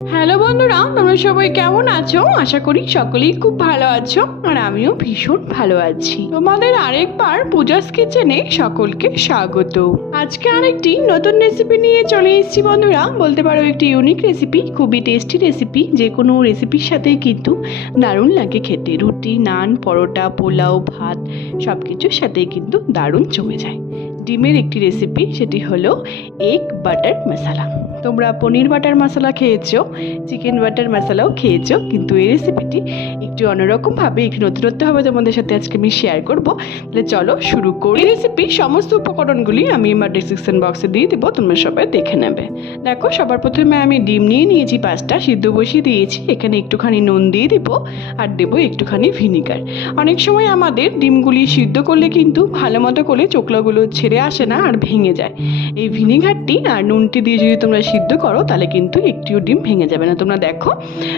Hello বন্ধুরা, তোমরা সবাই কেমন আছো? আশা করি সকলেই খুব ভালো আছো আর আমিও ভীষণ ভালো আছি। তোমাদের আরেকবার পূজাস কিচেনে সকলকে স্বাগত। আজকে আরেকটি নতুন রেসিপি নিয়ে চলে এসেছি বন্ধুরা। বলতে পারো একটি ইউনিক রেসিপি খুবই টেস্টি রেসিপি যে কোনো রেসিপির সাথে কিন্তু দারুণ লাগে খেতে। রুটি, নান, পরোটা, পোলাও, ভাত সব কিছুর সাথেই কিন্তু দারুণ জমে যায়। ডিমের একটি রেসিপি সেটি হলো এগ বাটার মশালা তোমরা পনির বাটার মশলা খেয়েছো, চিকেন বাটার মশলাও খেয়েছো, কিন্তু এই রেসিপিটি একটু অন্যরকমভাবে, একটু নতুনত্বভাবে তোমাদের সাথে আজকে আমি শেয়ার করব। তাহলে চলো শুরু করি। রেসিপির সমস্ত উপকরণগুলি আমি আমার ডিসক্রিপশন বক্সে দিয়ে দেবো, তোমরা সবাই দেখে নেবে। দেখো, সবার প্রথমে আমি ডিম নিয়ে নিয়েছি পাঁচটা, সিদ্ধ বসিয়ে দিয়েছি, এখানে একটুখানি নুন দিয়ে দিব, আর দেবো একটুখানি ভিনিগার অনেক সময় আমাদের ডিমগুলি সিদ্ধ করলে কিন্তু ভালো মতো করে চোকলাগুলো ছেড়ে আসে না, আর ভেঙে যায়। এই ভিনিগারটি আর নুনটি দিয়ে যদি তোমরা সিদ্ধ করো, তাহলে কিন্তু একটিও ডিম ভেঙে যাবে না। তোমরা দেখো,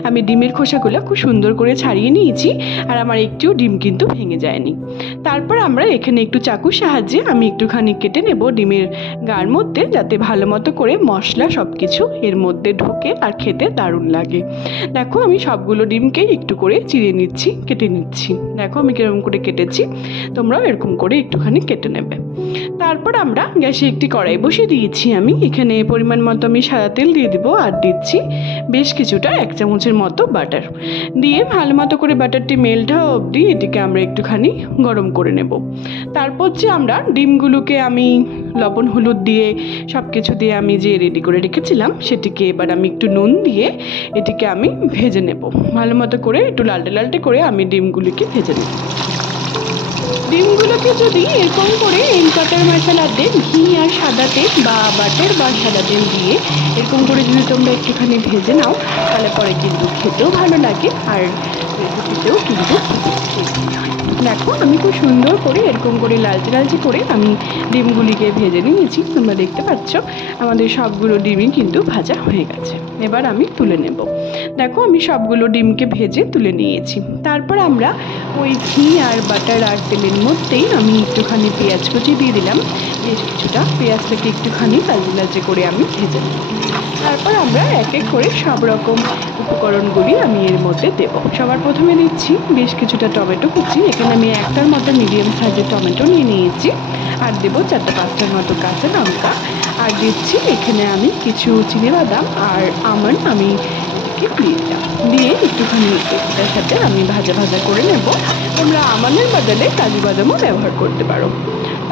আমি ডিমের খোসাগুলো খুব সুন্দর করে ছাড়িয়ে নিয়েছি, আর আমার একটিও ডিম কিন্তু ভেঙে যায়নি। তারপর আমরা এখানে একটু চাকুর সাহায্যে আমি একটুখানি কেটে নেব ডিমের গার মধ্যে, যাতে ভালো মতো করে মশলা সব কিছু এর মধ্যে ঢোকে আর খেতে দারুণ লাগে। দেখো, আমি সবগুলো ডিমকে একটু করে চিড়ে নিচ্ছি, কেটে নিচ্ছি। দেখো, আমি কীরকম করে কেটেছি, তোমরাও এরকম করে একটুখানি কেটে নেবে। তারপর আমরা গ্যাসে একটি কড়াই বসিয়ে দিয়েছি আমি। এখানে পরিমাণ মতো আমি সাদা তেল দিয়ে দেবো আর দিচ্ছি বেশ কিছুটা এক চামচের মতো বাটার। দিয়ে ভালো মতো করে বাটারটি মেল্ট হওয়া অবধি এটিকে আমরা একটুখানি গরম করে নেব। তারপর যে আমরা ডিমগুলোকে আমি লবণ, হলুদ দিয়ে সব কিছু দিয়ে আমি যে রেডি করে রেখেছিলাম সেটিকে এবার আমি একটু নুন দিয়ে এটিকে আমি ভেজে নেব। ভালো মতো করে একটু লালটে লালটে করে আমি ডিমগুলিকে ভেজে নেব। ডিমগুলোকে যদি এরকম করে এই বাটার মশলাতে ঘি আর সাদা তেল বা বাটার বা সাদা তেল দিয়ে এরকম করে যদি তোমরা একটুখানি ভেজে নাও, তাহলে পরে কিন্তু খেতেও ভালো লাগে আর রেসিপিতেও কিন্তু। দেখো, আমি খুব সুন্দর করে এরকম করে লালচে লালচে করে আমি ডিমগুলিকে ভেজে নিয়েছি, তোমরা দেখতে পাচ্ছ। আমাদের সবগুলো ডিমই কিন্তু ভাজা হয়ে গেছে। এবার আমি তুলে নেব। দেখো, আমি সবগুলো ডিমকে ভেজে তুলে নিয়েছি। তারপর আমরা ওই ঘি আর বাটার আর তেলের মধ্যেই আমি একটুখানি পেঁয়াজ কুচি দিয়ে দিলাম। বেশ কিছুটা পেঁয়াজটাকে একটুখানি লালচে লালচে করে আমি ভেজে তারপর আমরা এক এক করে সব রকম উপকরণগুলি আমি এর মধ্যে দেব। সবার প্রথমে দিচ্ছি বেশ কিছুটা টমেটো কুচি এখানে আমি একটার মতো মিডিয়াম সাইজের টমেটো নিয়ে নিয়েছি। আর দেবো চারটে পাঁচটার মতো কাঁচা লঙ্কা। আর দিচ্ছি এখানে আমি কিছু চিনি বাদাম আর আমন্ড আমি এটাকে দিয়ে দিলাম। দিয়ে একটুখানি এটার সাথে আমি ভাজা ভাজা করে নেব। তোমরা আমানের বদলে কাজু বাদামও ব্যবহার করতে পারো।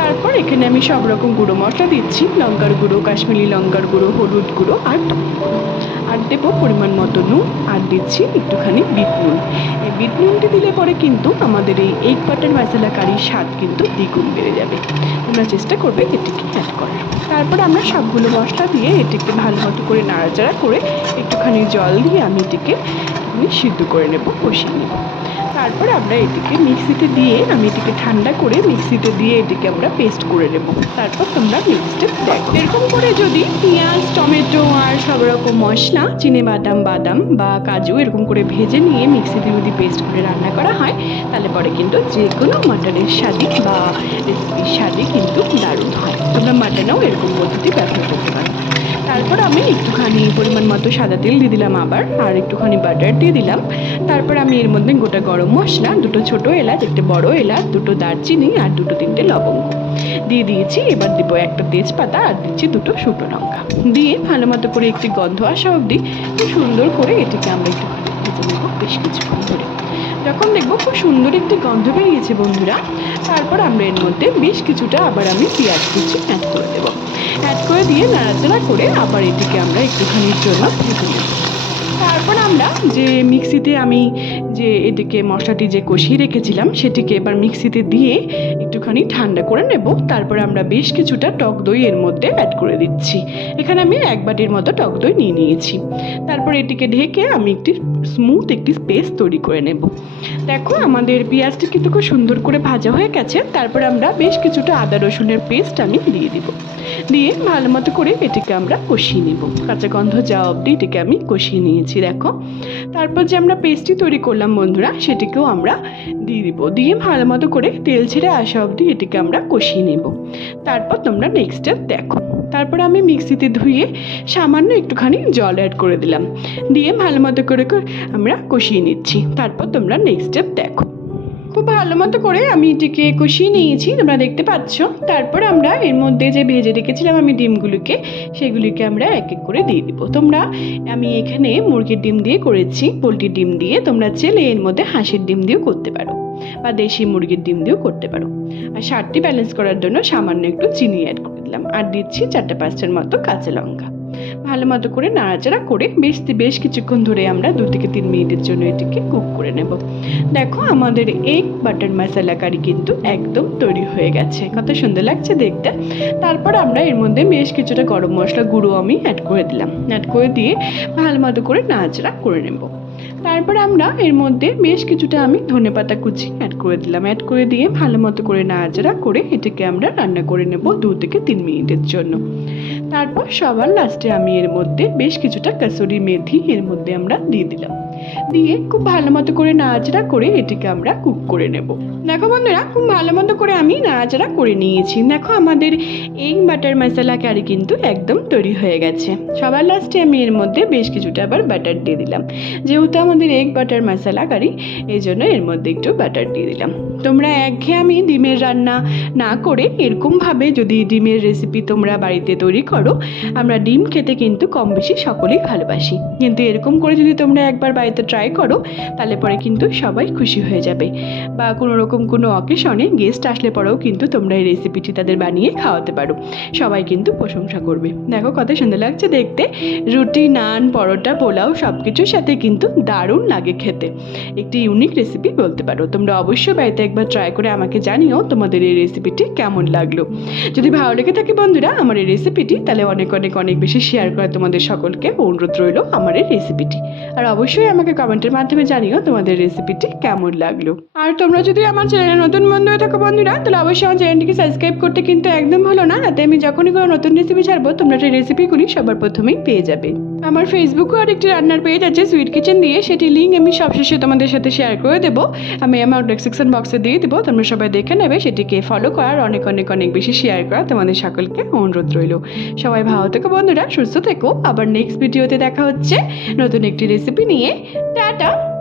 তারপর এখানে আমি সব রকম গুঁড়ো মশলা দিচ্ছি। লঙ্কার গুঁড়ো, কাশ্মীরি লঙ্কার গুঁড়ো, হলুদ গুঁড়ো আর। আর দেবো পরিমাণ মতো নুন আর দিচ্ছি একটুখানি বিট নুন। এই বিট নুনটি দিলে পরে কিন্তু আমাদের এই এগ বাটার মশলা কারির স্বাদ কিন্তু দ্বিগুণ বেড়ে যাবে। তোমরা চেষ্টা করবে এটিকে অ্যাড করার। তারপর আমরা সবগুলো মশলা দিয়ে এটিকে ভালো মতো করে নাড়াচাড়া করে একটুখানি জল দিয়ে আমি এটিকে একটুখানি সিদ্ধ করে নেব, কষিয়ে নেব। তারপর আমরা এটিকে মিক্সিতে দিয়ে, আমি এটিকে ঠান্ডা করে মিক্সিতে দিয়ে এটিকে আমরা পেস্ট করে নেব। তারপর তোমরা নেক্সটে দেখো। এরকম করে যদি পেঁয়াজ, টমেটো আর সব রকম মশলা, চিনে বাদাম বাদাম বা কাজু এরকম করে ভেজে নিয়ে মিক্সিতে যদি পেস্ট করে রান্না করা হয়, তাহলে পরে কিন্তু যে কোনো মাটনের স্বাদই বা রেসিপির স্বাদই কিন্তু দারুণ হয়। তোমরা মাটনেও এরকম পদ্ধতি ব্যবহার করতে পারো। তারপর আমি একটুখানি পরিমাণ মতো সাদা তেল দিয়ে দিলাম আবার, আর একটুখানি বাটার দিয়ে দিলাম। তারপর আমি এর মধ্যে গোটা গরম মশলা, দুটো ছোট এলাচ, একটা বড় এলাচ, দুটো দারচিনি আর দুটো তিনটে লবঙ্গ। দিয়ে দিয়েছি, এবার দিব একটা তেজপাতা আর দিচ্ছি দুটো শুকনো লঙ্কা। দিয়ে ভালো মতো করে একটি গন্ধ আসা অবধি খুব সুন্দর করে এটিকে আমরা একটুখানি ভেজে নেব বেশ কিছুক্ষণ ধরে। যখন দেখব খুব সুন্দর একটি গন্ধ বেরিয়েছে বন্ধুরা, তারপর আমরা এর মধ্যে বেশ কিছুটা আবার আমি পেঁয়াজ কুচি অ্যাড করে দেবো। অ্যাড করে দিয়ে নাড়াচাড়া করে আবার এটিকে আমরা একটুখানির জন্য ভেজে নেব তারপর আমরা যে মিক্সিতে আমি যে এদিকে মশলাটি যে কষিয়ে রেখেছিলাম, সেটিকে এবার মিক্সিতে দিয়ে একটুখানি ঠান্ডা করে নেব। তারপর আমরা বেশ কিছুটা টক দই এর মধ্যে অ্যাড করে দিচ্ছি। এখানে আমি এক বাটির মতো টক দই নিয়ে নিয়েছি। তারপর এটিকে ঢেকে আমি একটি স্মুথ একটি পেস্ট তৈরি করে নেব। দেখো, আমাদের পেঁয়াজটি কিন্তু খুব সুন্দর করে ভাজা হয়ে গেছে। তারপর আমরা বেশ কিছুটা আদা রসুনের পেস্ট আমি দিয়ে দিব। দিয়ে ভালো মতো করে এটিকে আমরা কষিয়ে নেব। কাঁচা গন্ধ যাওয়া অবধি এটিকে আমি কষিয়ে নিয়েছি দেখো। তারপর যে আমরা পেস্টটি তৈরি করলাম, বন্ধুরা, সেটিকেও আমরা দিয়ে দিব। দিয়ে ভালো মতো করে তেল ছেড়ে আসা অবধি এটিকে আমরা কষিয়ে নেব। তারপর তোমরা নেক্সট স্টেপ দেখো। তারপর আমি মিক্সিতে ধুয়ে সামান্য একটুখানি জল অ্যাড করে দিলাম। দিয়ে ভালো মতো করে করে আমরা কষিয়ে নিচ্ছি। তারপর তোমরা নেক্সট স্টেপ দেখো। খুব ভালো মতো করে আমি এটিকে কষিয়ে নিয়েছি, তোমরা দেখতে পাচ্ছ। তারপর আমরা এর মধ্যে যে ভেজে রেখেছিলাম আমি ডিমগুলোকে, সেগুলিকে আমরা এক এক করে দিয়ে দিব। তোমরা, আমি এখানে মুরগির ডিম দিয়ে করেছি, পোলট্রির ডিম দিয়ে। তোমরা চেলে এর মধ্যে হাঁসের ডিম দিয়েও করতে পারো বা দেশি মুরগির ডিম দিয়েও করতে পারো। আর স্বাদটি ব্যালেন্স করার জন্য সামান্য একটু চিনি অ্যাড করে দিলাম। আর দিচ্ছি চারটে পাঁচটার মতো কাঁচা লঙ্কা। ভালো মতো করে নাড়াচাড়া করে বেশ বেশ কিছুক্ষণ ধরে আমরা দু থেকে তিন মিনিটের জন্য এটিকে কুক করে নেব। দেখো আমাদের এগ বাটার মশলা কারি কিন্তু একদম তৈরি হয়ে গেছে। কত সুন্দর লাগছে দেখতে। তারপর আমরা এর মধ্যে বেশ কিছুটা গরম মশলা গুঁড়ো আমি অ্যাড করে দিলাম। অ্যাড করে দিয়ে ভালো মতো করে নাড়াচাড়া করে নেব। তারপর আমরা এর মধ্যে বেশ কিছুটা আমি ধনেপাতা কুচি অ্যাড করে দিলাম। অ্যাড করে দিয়ে ভালো মতো করে নাড়াচাড়া করে এটাকে আমরা রান্না করে নেব দু থেকে তিন মিনিটের জন্য। তারপর সবার লাস্টে আমি এর মধ্যে বেশ কিছুটা কাসুরি মেথি এর মধ্যে আমরা দিয়ে দিলাম। দিয়ে খুব ভালো মতো করে নাড়াচাড়া করে এটিকে আমরা কুক করে নেব। দেখো বন্ধুরা, খুব ভালো মতো করে আমি নাড়াচাড়া করে নিয়েছি। দেখো আমাদের এগ বাটার মশলা কারি কিন্তু একদম তৈরি হয়ে গেছে। সবার লাস্টে আমি এর মধ্যে বেশ কিছুটা আবার বাটার দিয়ে দিলাম। যেহেতু আমাদের এগ বাটার মশলা কারি এই জন্য এর মধ্যে একটু বাটার দিয়ে দিলাম। তোমরা একঘেয়ে ডিমের রান্না না করে এরকমভাবে যদি ডিমের রেসিপি তোমরা বাড়িতে তৈরি করো, আমরা ডিম খেতে কিন্তু কম বেশি সকলেই ভালোবাসি। কিন্তু এরকম করে যদি তোমরা একবার বাড়িতে ট্রাই করো, তাহলে পরে কিন্তু সবাই খুশি হয়ে যাবে। বা কোনো রকম কোনো অকেশনে গেস্ট আসলে পরেও কিন্তু তোমরা এই রেসিপিটি তাদের বানিয়ে খাওয়াতে পারো। সবাই কিন্তু প্রশংসা করবে। দেখো কত সুন্দর লাগছে দেখতে। রুটি, নান, পরোটা, পোলাও সব কিছুর সাথে কিন্তু দারুণ লাগে খেতে। একটি ইউনিক রেসিপি বলতে পারো। তোমরা অবশ্যই বাড়িতে একবার ট্রাই করে আমাকে জানিও তোমাদের এই রেসিপিটি কেমন লাগল। যদি ভালো লেগে থাকে বন্ধুরা, আমার এই রেসিপিটি তাহলে অনেক অনেক অনেক বেশি শেয়ার করা তোমাদের সকলকে অনুরোধ রইল আমার এই রেসিপিটি আর অবশ্যই আমাকে কমেন্টের মাধ্যমে জানিও তোমাদের রেসিপিটি কেমন লাগল। আর তোমরা যদি আমার চ্যানেলে নতুন বন্ধু হয়ে থাকো বন্ধুরা, তাহলে অবশ্যই আমার চ্যানেলটিকে সাবস্ক্রাইব করতে কিন্তু একদম ভালো না। যাতে আমি যখনই কোনো নতুন রেসিপি ছাড়বো, তোমরা সেই রেসিপিগুলি সবার প্রথমেই পেয়ে যাবে। আমার ফেসবুকেও আরেকটি রান্নার পেজ আছে সুইট কিচেন দিয়ে। সেটি লিঙ্ক আমি সবশেষে তোমাদের সাথে শেয়ার করে দেবো। আমি আমার ডেসক্রিপশন বক্সে দিয়ে দেবো, তোমরা সবাই দেখে নেবে, সেটিকে ফলো করার অনেক অনেক অনেক বেশি শেয়ার করা তোমাদের সকলকে অনুরোধ রইল। সবাই ভালো থেকো বন্ধুরা, সুস্থ থেকো। আবার নেক্সট ভিডিওতে দেখা হচ্ছে নতুন একটি রেসিপি নিয়ে। টাটা!